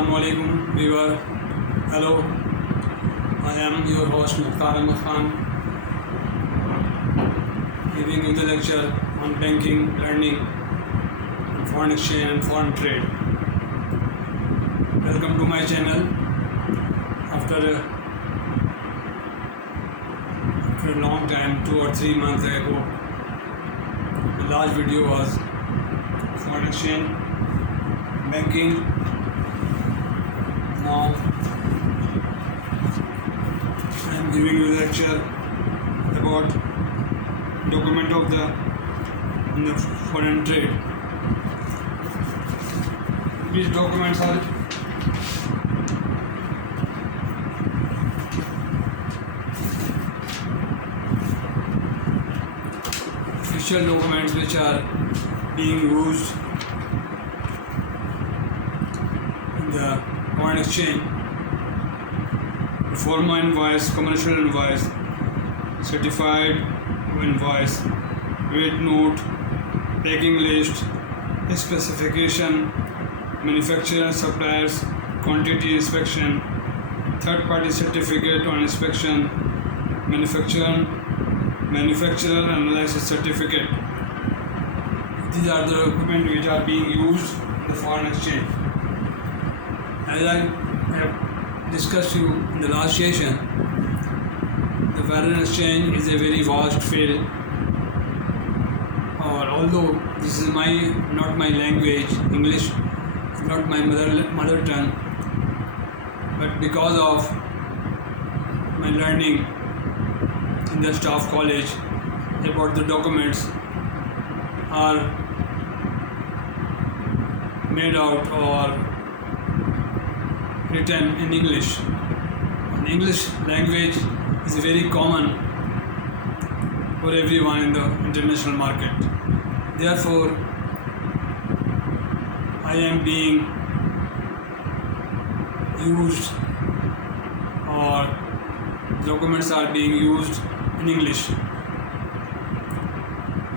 Assalamu alaikum viewer. Hello, I am your host Mukhtar Ahmed Khan, giving you the lecture on banking, learning, and foreign exchange and foreign trade. Welcome to my channel. After a long time, 2 or 3 months ago, the last video was foreign exchange, banking. Now I am giving you a lecture about document of the foreign trade. These documents are official documents which are being used in the foreign exchange: formal invoice, commercial invoice, certified invoice, rate note, packing list, specification, manufacturer and suppliers, quantity inspection, third party certificate on inspection, manufacturer analysis certificate. These are the documents which are being used in the foreign exchange. As I have discussed you in the last session, the foreign exchange is a very vast field, or although this is not my language, English is not my mother tongue, but because of my learning in the staff college about the documents are made out or written in English. And English language is very common for everyone in the international market. Therefore, I am being used, or documents are being used in English,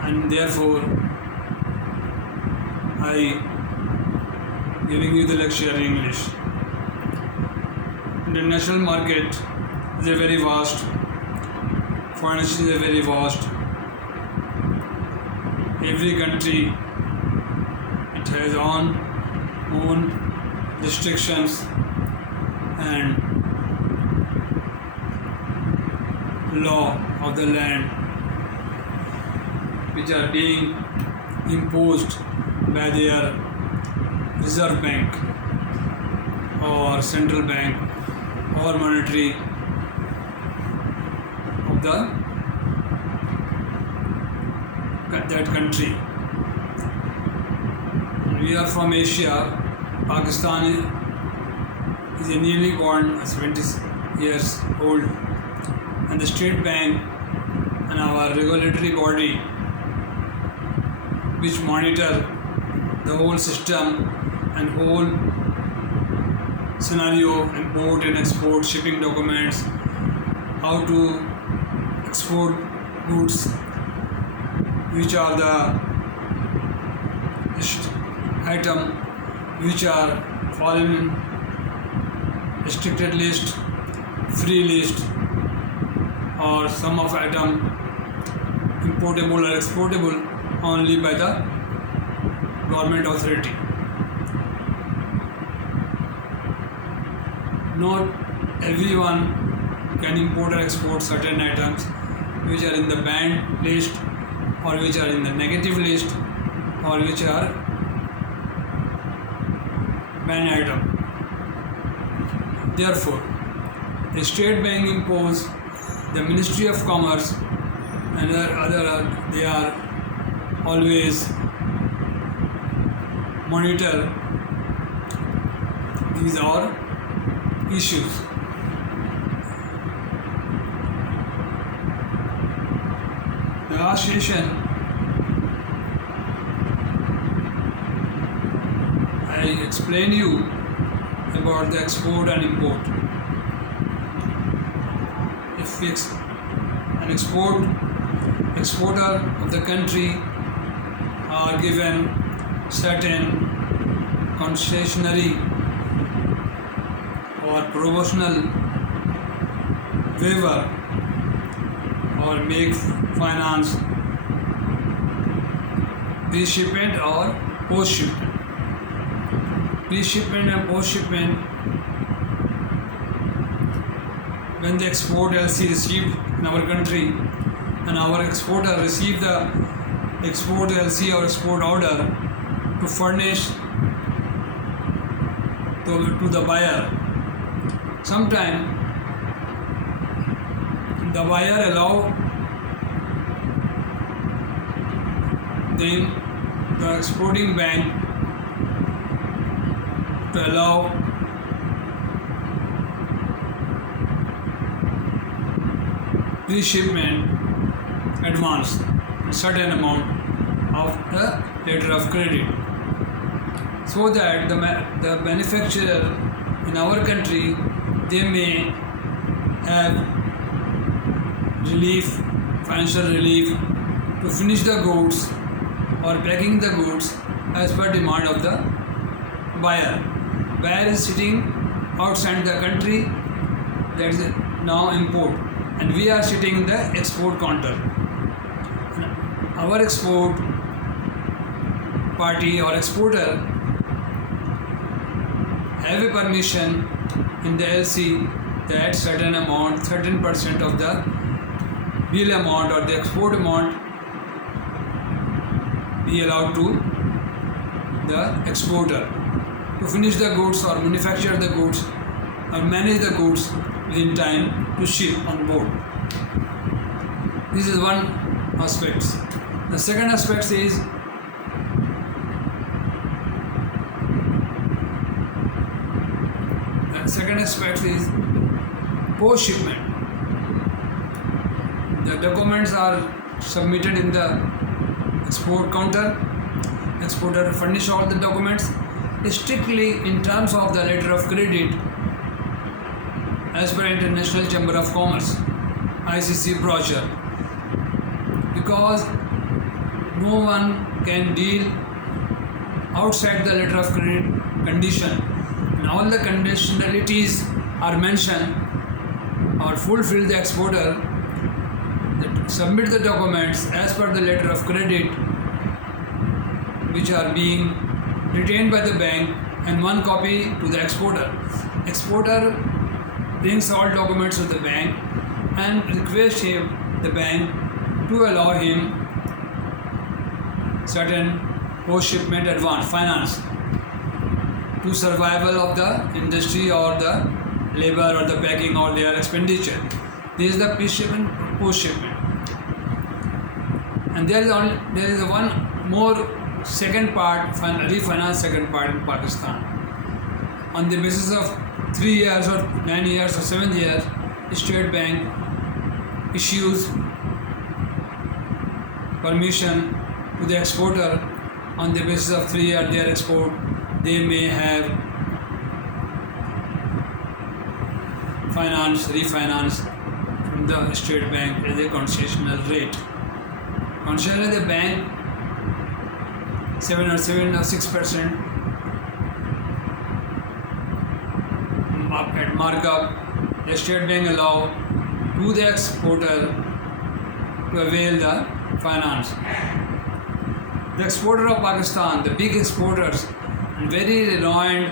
and therefore I giving you the lecture in English. International market is a very vast, foreign exchange is a very vast. Every country, it has own restrictions and law of the land which are being imposed by their Reserve Bank or Central Bank or monetary of that country. We are from Asia. Pakistan is a newly born 20 years old, and the State Bank and our regulatory body which monitor the whole system and whole scenario, import and export, shipping documents, how to export goods, which are the item which are fallen in restricted list, free list, or some of item importable or exportable only by the government authority. Not everyone can import or export certain items which are in the banned list, or which are in the negative list, or which are banned item. Therefore, the State Bank impose, the Ministry of Commerce and they are always monitor these are issues. The last session I explained you about the export and import. If an exporter of the country are given certain concessionary or promotional waiver or make finance pre-shipment or post-shipment. Pre-shipment and post-shipment, when the export LC received in our country and our exporter received the export LC or export order to furnish to the buyer, sometime the buyer allow then the exporting bank to allow pre-shipment advance a certain amount of the letter of credit, so that the manufacturer in our country, they may have relief, financial relief to finish the goods or packing the goods as per demand of the buyer. Buyer is sitting outside the country, that is now import, and we are sitting in the export counter. Our export party or exporter have a permission in the LC that certain amount, 13% of the bill amount or the export amount be allowed to the exporter to finish the goods or manufacture the goods or manage the goods within time to ship on board. This is one aspect. The second aspect is post-shipment. The documents are submitted in the export counter. Exporter furnish all the documents strictly in terms of the letter of credit as per International Chamber of Commerce ICC brochure, because no one can deal outside the letter of credit condition, and all the conditionalities are mentioned or fulfill the exporter that submit the documents as per the letter of credit which are being retained by the bank, and one copy to the exporter. Exporter brings all documents to the bank and requests the bank to allow him certain post-shipment advance finance to survival of the industry or the labor or the packing or their expenditure. This is the pre-shipment, post-shipment. And there is one more second part, refinance second part in Pakistan. On the basis of 3 years or 9 years or 7 years, State Bank issues permission to the exporter. On the basis of 3 years their export, they may have refinance from the State Bank as a concessional rate. Concessional, the bank 7 or 6% at markup. The State Bank allow to the exporter to avail the finance. The exporter of Pakistan, the big exporters and very renowned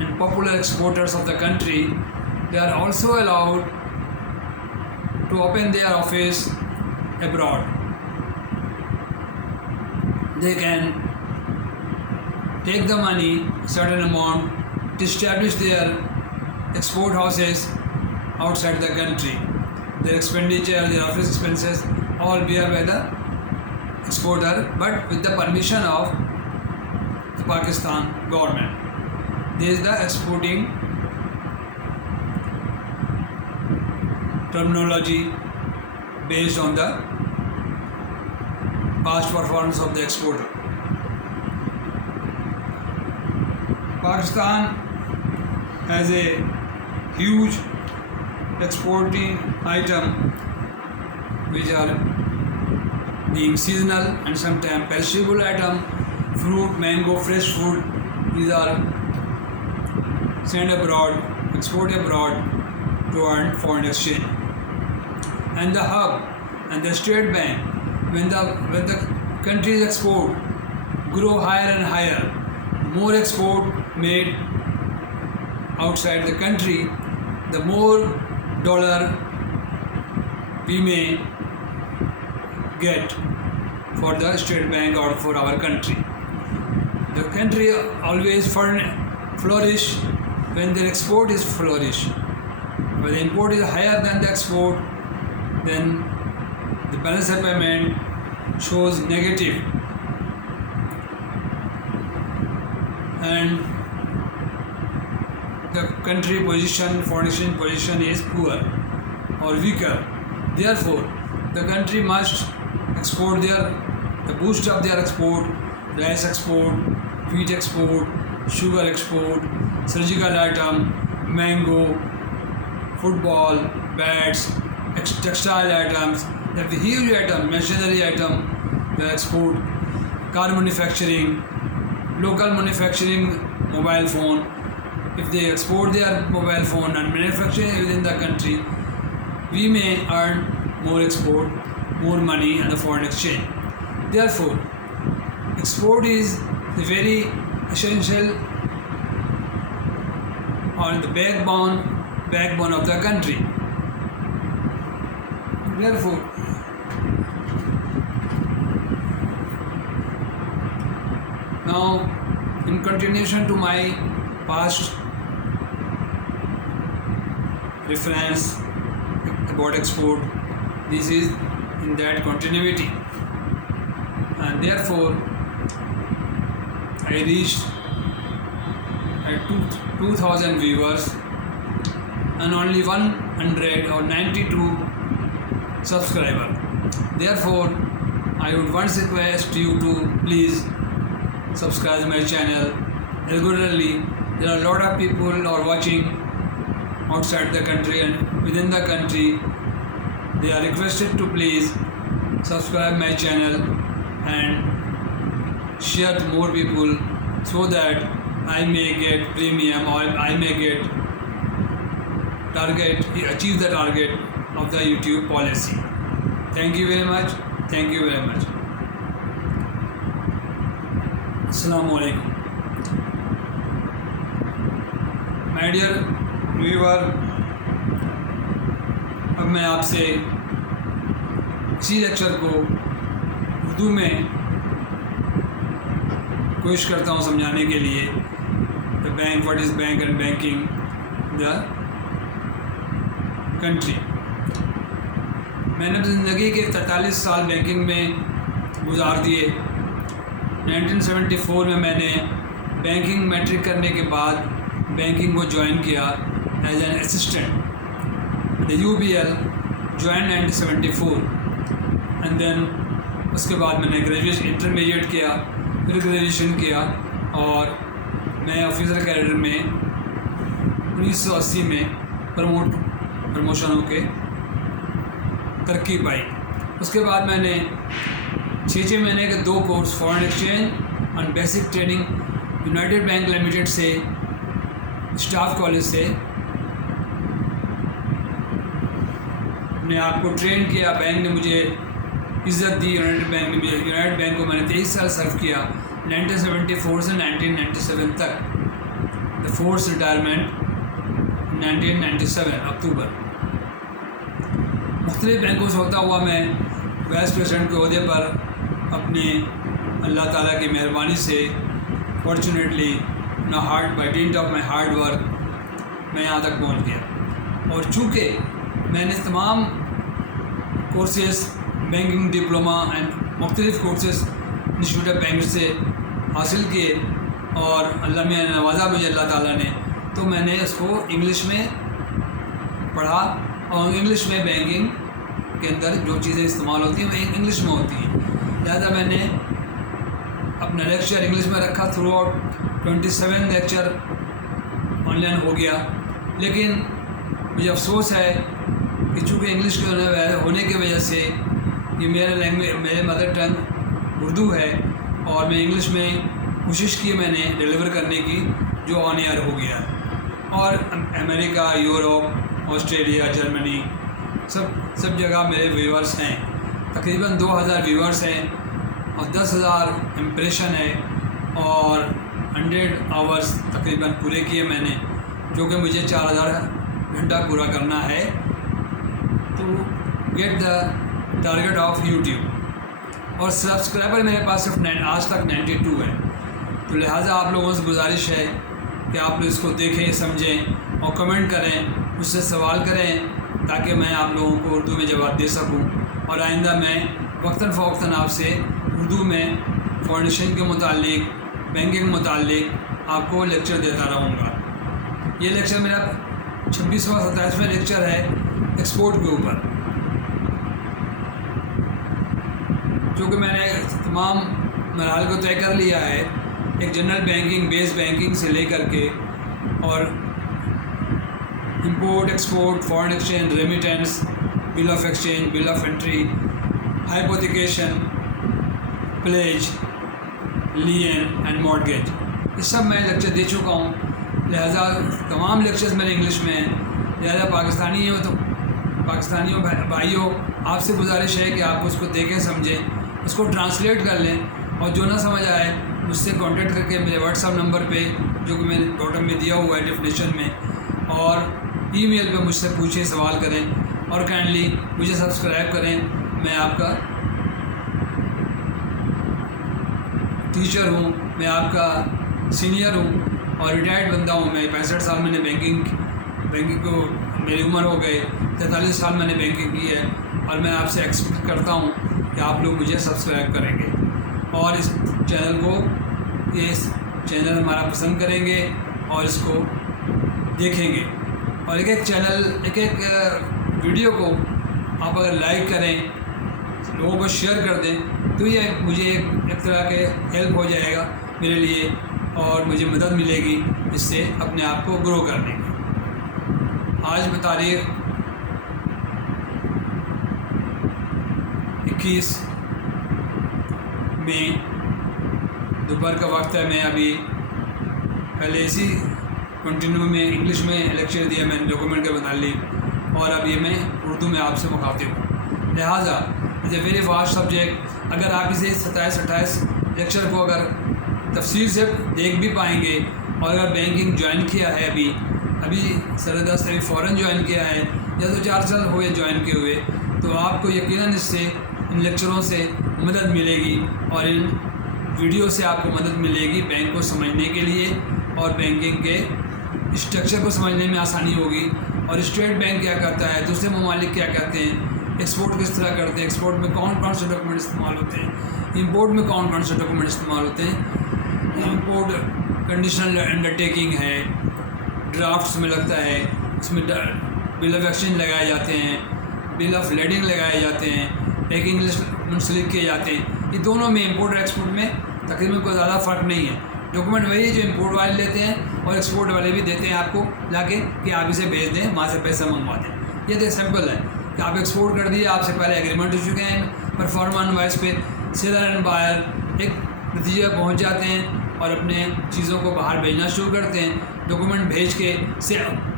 and popular exporters of the country, they are also allowed to open their office abroad. They can take the money, certain amount, to establish their export houses outside the country. Their expenditure, their office expenses, all bear by the exporter, but with the permission of the Pakistan government. This is the exporting terminology based on the past performance of the exporter. Pakistan has a huge exporting item which are being seasonal and sometimes perishable item, fruit, mango, fresh food. These are sent abroad. export abroad to earn foreign exchange. And the hub and the State Bank, when the country's export grow higher and higher, more export made outside the country, the more dollar we may get for the State Bank or for our country. The country always flourish when their export is flourish. When the import is higher than the export, then the balance of payment shows negative, and the country position, foreign exchange position is poor or weaker. Therefore, the country must export the boost of their export, rice export, wheat export, sugar export, surgical item, mango, football, bats, textile items, the huge item, machinery item, the export, car manufacturing, local manufacturing, mobile phone. If they export their mobile phone and manufacture it within the country, we may earn more export, more money and the foreign exchange. Therefore, export is the very essential or the backbone of the country. Therefore, now in continuation to my past reference about export, this is in that continuity, and therefore I reached at 2000 viewers and only 192 subscribers. Therefore, I would once request you to please subscribe my channel regularly. There are a lot of people who are watching outside the country and within the country. They are requested to please subscribe my channel and share to more people so that I may get premium or I may achieve the target of the YouTube policy. Thank you very much. Thank you very much. Assalamu alaikum. My dear viewer, अब मैं आपसे इसी lecture को उर्दू में कोशिश करता हूँ समझाने के लिए the bank, what is bank and banking the country. मैंने ज़िंदगी के 43 साल बैंकिंग में गुजार दिए। 1974 में मैंने बैंकिंग मैट्रिक करने के बाद बैंकिंग को ज्वाइन किया as an assistant the UBL, join 1974 and then उसके बाद मैंने ग्रेजुएशन इंटरमीडिएट किया, फिर ग्रेजुएशन किया और मैं ऑफिसर कैडर में 1980 में प्रमोशन होके तरक्की पाई। उसके बाद मैंने 6 महीने के 2 course foreign exchange and basic training United bank limited से स्टाफ कॉलेज से अपने आप को ट्रेन किया। बैंक ने मुझे इज़्ज़त दी, यूनाइटेड बैंक को मैंने 23 साल सर्व किया 1974 से 1997 तक। द फोर्स रिटायरमेंट 1997 अक्टूबर। मुख्तलिफ बैंकों से होता हुआ मैं वाइस प्रेसिडेंट के ओहदे पर अपने अल्लाह ताला की मेहरबानी से fortunately by dint of my hard work मैं यहाँ तक पहुँच गया। और चूँकि मैंने तमाम कोर्सेस बैंकिंग डिप्लोमा एंड मुख्तलिफ कोर्सेस इंस्टीट्यूट ऑफ बैंक से हासिल किए और अल्लाह में नवाजा मुझे अल्लाह ताला ने, तो मैंने उसको इंग्लिश में पढ़ा और इंग्लिश में बैंकिंग के अंदर जो चीज़ें इस्तेमाल होती हैं वो इंग्लिश में होती हैं। लिहाजा मैंने अपना लेक्चर इंग्लिश में रखा। थ्रू आउट 27 लेक्चर ऑनलाइन हो गया, लेकिन मुझे अफसोस है कि चूँकि इंग्लिश के होने की वजह से ये मेरे मदर टंग उर्दू है और मैं इंग्लिश में कोशिश की मैंने डिलीवर करने की, जो ऑन एयर हो गया। اور امریکہ، یورپ، آسٹریلیا، جرمنی، سب جگہ میرے ویورز ہیں. تقریباً 2000 ویورز ہیں اور 10,000 امپریشن ہے اور 100 آورز تقریباً پورے کیے میں نے، جو کہ مجھے 4000 گھنٹہ پورا کرنا ہے to get the target of YouTube. اور سبسکرائبر میرے پاس صرف آج تک 92 ہے. تو لہٰذا آپ لوگوں سے گزارش ہے کہ آپ لوگ اس کو دیکھیں، سمجھیں اور کمنٹ کریں، مجھ سے سوال کریں تاکہ میں آپ لوگوں کو اردو میں جواب دے سکوں. اور آئندہ میں وقتاً فوقتاً آپ سے اردو میں فاؤنڈیشن کے متعلق، بینکنگ متعلق آپ کو لیکچر دیتا رہوں گا. یہ لیکچر میرا 26واں 27واں لیکچر ہے ایکسپورٹ کے اوپر، چونکہ میں نے تمام مراحل کو طے کر لیا ہے، ایک جنرل بینکنگ، بیس بینکنگ سے لے کر کے اور import, export, foreign exchange, remittance, bill of exchange, bill of entry, hypothecation, pledge, lien and mortgage, یہ سب میں لیکچر دے چکا ہوں. لہٰذا تمام لیکچرز میرے انگلش میں ہیں. لہٰذا پاکستانیوں بھائیوں، آپ سے گزارش ہے کہ آپ اس کو دیکھیں، سمجھیں، اس کو ٹرانسلیٹ کر لیں اور جو نہ سمجھ آئے مجھ سے کانٹیکٹ کر کے میرے واٹس ایپ نمبر پہ، جو کہ میں نے باٹم میں دیا ہوا ہے ڈیفینیشن میں، اور ای میل پہ مجھ سے پوچھیں، سوال کریں اور کائنڈلی مجھے سبسکرائب کریں. میں آپ کا ٹیچر ہوں، میں آپ کا سینئر ہوں اور ریٹائرڈ بندہ ہوں. میں 65 سال میں نے بینکنگ کو، میری عمر ہو گئے 43 سال میں نے بینکنگ کی ہے، اور میں آپ سے ایکسپیکٹ کرتا ہوں کہ آپ لوگ مجھے سبسکرائب کریں گے اور اس چینل کو، یہ چینل ہمارا پسند کریں گے اور اس کو دیکھیں گے. اور ایک ایک ویڈیو کو آپ اگر لائک کریں، لوگوں کو شیئر کر دیں تو یہ مجھے ایک طرح کے ہیلپ ہو جائے گا میرے لیے، اور مجھے مدد ملے گی اس سے اپنے آپ کو گرو کرنے کی. آج بتاریخ 21 مئی، دوپہر کا وقت ہے. میں ابھی پہلے اسی کنٹینیو میں انگلش میں لیکچر دیا میں نے ڈاکومنٹ کے متعلق، اور اب یہ میں اردو میں آپ سے مخاطب ہوں. لہٰذا it's a very vast subject. اگر آپ اسے 27-28 لیکچر کو اگر تفصیل سے دیکھ بھی پائیں گے، اور اگر بینکنگ جوائن کیا ہے ابھی سردست ابھی فوراً جوائن کیا ہے یا 2-4 سال ہوئے جوائن کیے ہوئے، تو آپ کو یقیناً اس سے، ان لیکچروں سے مدد ملے گی اور ان ویڈیو سے آپ کو مدد ملے گی بینک کو سمجھنے کے لیے، اور بینکنگ کے اسٹرکچر کو سمجھنے میں آسانی ہوگی. اور اسٹیٹ بینک کیا کرتا ہے، دوسرے ممالک کیا کرتے ہیں، ایکسپورٹ کس طرح کرتے ہیں، ایکسپورٹ میں کون کون سے ڈاکومنٹ استعمال ہوتے ہیں، امپورٹ میں کون کون سے ڈاکومنٹ استعمال ہوتے ہیں. امپورٹ کنڈیشنل انڈر ٹیکنگ ہے، ڈرافٹس میں لگتا ہے، اس میں بل آف ایکسچینج لگائے جاتے ہیں، بل آف لیڈنگ لگائے جاتے ہیں، پیکنگ لسٹ منسلک کیے جاتے ہیں. یہ دونوں میں امپورٹ اور ایکسپورٹ میں تقریباً کوئی زیادہ فرق نہیں ہے. ڈاکومنٹ وہی جو امپورٹ والے لیتے ہیں اور ایکسپورٹ والے بھی دیتے ہیں آپ کو لا کے کہ آپ اسے بھیج دیں، وہاں سے پیسہ منگوا دیں. یہ تو سمپل ہے کہ آپ ایکسپورٹ کر دیے، آپ سے پہلے ایگریمنٹ ہو چکے ہیں، پرفارما انوائس پہ سیلر اینڈ بائر ایک نتیجہ پہنچ جاتے ہیں اور اپنے چیزوں کو باہر بھیجنا شروع کرتے ہیں. ڈاکومنٹ بھیج کے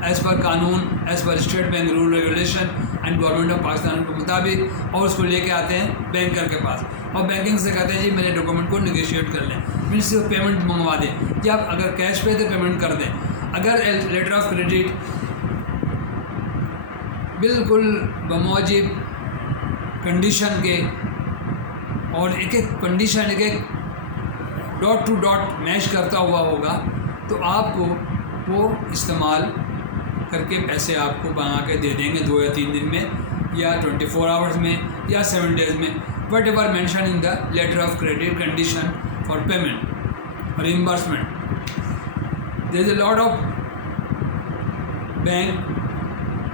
ایز پر قانون، as per state bank rule regulation and government of Pakistan کے مطابق، اور اس کو لے کے آتے ہیں بینکر کے پاس، اور بینکنگ سے کہتے ہیں جی میرے ڈاکومنٹ کو نیگوشیٹ کر لیں، پھر سے پیمنٹ منگوا دیں، یا آپ اگر کیش پہ تو پیمنٹ کر دیں. اگر لیٹر آف کریڈٹ بالکل بموجب کنڈیشن کے، اور ایک ایک کنڈیشن ایک ایک ڈاٹ ٹو ڈاٹ میچ کرتا ہوا ہوگا، تو آپ کو وہ استعمال کر کے پیسے آپ کو بنا کے دے دیں گے 2 یا 3 دن میں، یا 24 آورس میں، یا 7 days میں، whatever mention in the letter of credit condition for payment اور reimbursement. There is a lot of bank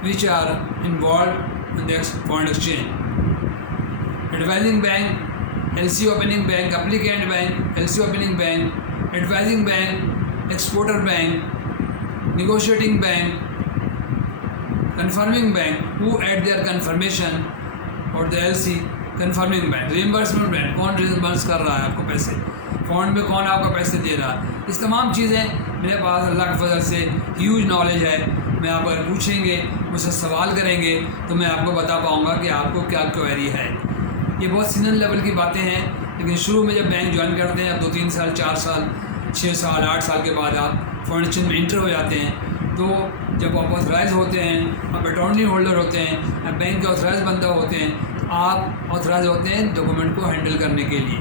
which are involved in the foreign exchange. Advising bank, LC opening bank, applicant bank, LC opening bank, advising bank, exporter bank, negotiating bank, confirming bank, who add their confirmation or the LC, confirming bank, reimbursement bank, کون ریمبرس کر رہا ہے آپ کو پیسے، fond میں کون آپ کو پیسے دے رہا ہے. اس تمام چیزیں میرے پاس اللہ کے فضل سے ہیوج نالج ہے. میں آپ اگر پوچھیں گے مجھ سے سوال کریں گے تو میں آپ کو بتا پاؤں گا کہ آپ کو کیا کوئری ہے. یہ بہت سینئر لیول کی باتیں ہیں، لیکن شروع میں جب بینک جوائن کرتے ہیں اب 2-3 سال 4 سال 6 سال 8 سال کے بعد آپ فارن ایکسچینج میں انٹر ہو جاتے ہیں، تو جب آپ آتھرائز ہوتے ہیں، آپ اٹارنی ہولڈر ہوتے ہیں، آپ بینک کے آتھرائز بندہ ہوتے ہیں، آپ آتھرائز ہوتے ہیں ڈاکومنٹ کو ہینڈل کرنے کے لیے.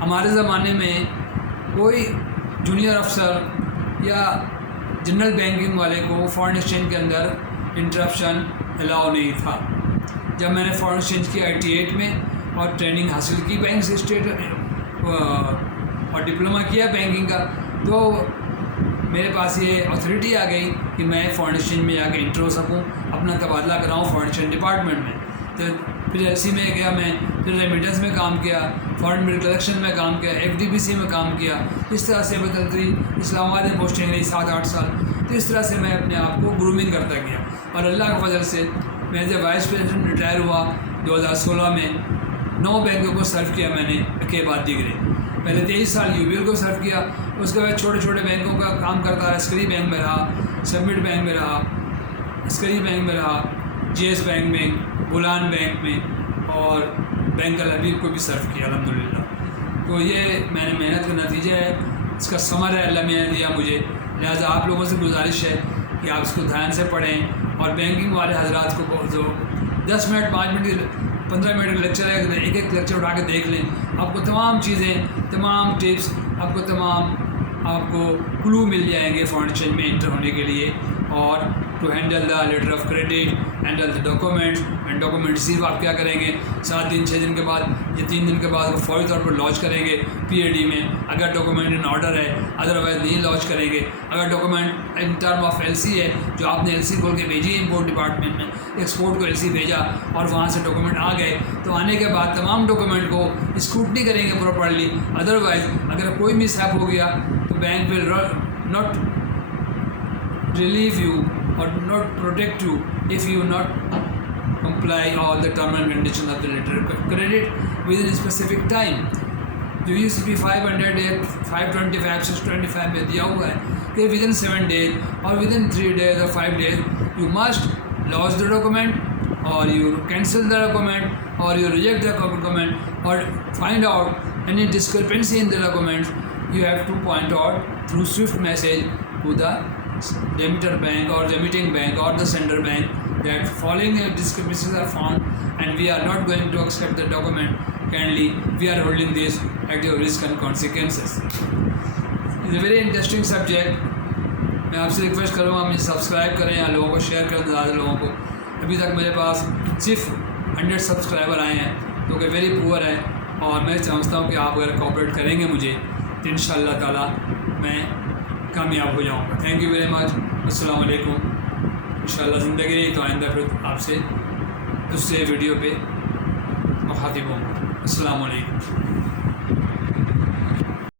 ہمارے زمانے میں کوئی جونیئر افسر یا جنرل بینکنگ والے کو فارن ایکسچینج کے اندر انٹرپشن الاؤ نہیں تھا. جب میں نے فارن ایکسچینج کی 88 میں اور ٹریننگ حاصل کی بینک سے اسٹیٹ اور ڈپلومہ کیا بینکنگ کا، تو میرے پاس یہ اتھارٹی آ گئی کہ میں فارن ایکسچینج میں جا کے انٹر ہو سکوں، اپنا تبادلہ کراؤں فارن ایکسچینج ڈپارٹمنٹ میں. تو پھر ایل سی میں گیا، میں پھر ریمیٹنس میں کام کیا، فارن بل کلیکشن میں کام کیا، ایف ڈی بی سی میں کام کیا. اس طرح سے بدلتی اسلام آباد میں پوسٹنگ رہی 7-8 سال. تو اس طرح سے میں اپنے آپ کو گرومنگ کرتا گیا، اور اللہ کے فضل سے میں جب وائس پریزیڈنٹ ریٹائر ہوا 2016 میں 9 بینکوں کو سرو کیا میں نے کے بعد دیگرے. پہلے 23 سال یو بی ایل کو سرو کیا، اس کے بعد چھوٹے چھوٹے بینکوں کا کام کرتا رہا. عسکری بینک میں رہا، سبمٹ بینک میں رہا، عسکری بینک میں رہا، جی ایس بینک میں، بولان بینک میں، اور بینک الحبیب کو بھی سرو کیا الحمدللہ. تو یہ میں نے محنت کا نتیجہ ہے، اس کا ثمر ہے اللہ نے دیا مجھے. لہٰذا آپ لوگوں سے گزارش ہے کہ آپ اس کو دھیان سے پڑھیں، اور بینکنگ والے حضرات کو جو 10 منٹ 5 منٹ 15 منٹ کا لیکچر ہے، ایک لیکچر اٹھا کے دیکھ لیں. آپ کو تمام چیزیں، تمام ٹپس، آپ کو کلو مل جائیں گے فارن ایکسچینج میں انٹر ہونے کے لیے. اور to handle the letter of credit, handle the documents, and document receive آپ کیا کریں گے 7 دن 6 دن کے بعد یا 3 دن کے بعد وہ فوری طور پر لانچ کریں گے پی اے ڈی میں اگر ڈاکومنٹ ان آرڈر ہے، ادروائز نہیں لانچ کریں گے. اگر document in term of L C ہے، جو آپ نے ایل سی کھول کے بھیجی امپورٹ ڈپارٹمنٹ میں، ایکسپورٹ کو ایل سی بھیجا اور وہاں سے ڈاکومنٹ آ گئے، تو آنے کے بعد تمام ڈاکومنٹ کو اسکروٹنی کریں گے پراپرلی. ادروائز اگر کوئی مس ہیپ ہو گیا تو bank will not relieve you or not protect you if you not comply all the terms and conditions of the letter of credit within a specific time. جو used to be 500 days 525 625 میں دیا ہوا ہے کہ within 7 days or within 3 days or 5 days you must lodge the document or you cancel the document or you reject the document or find out any discrepancy in the document. You have to point out through swift message to the remitter bank or remitting bank or the sender bank that following discrepancies are found and we are not going to accept the document. Kindly, we are holding this at your risk and consequences. It's a very interesting subject. میں آپ سے request کروں گا مجھے subscribe کریں یا لوگوں کو share کریں زیادہ لوگوں کو. ابھی تک میرے پاس صرف 100 سبسکرائبر آئے ہیں جو کہ ویری پور ہے، اور میں سمجھتا ہوں کہ آپ اگر کوآپریٹ کریں گے مجھے تو انشاءاللہ تعالیٰ میں کامیاب ہو جاؤں گا. Thank you very much. السلام علیکم. انشاءاللہ زندگی رہی تو آئندہ پھر آپ سے دوسرے ویڈیو پہ مخاطب ہوں گا. السلام علیکم.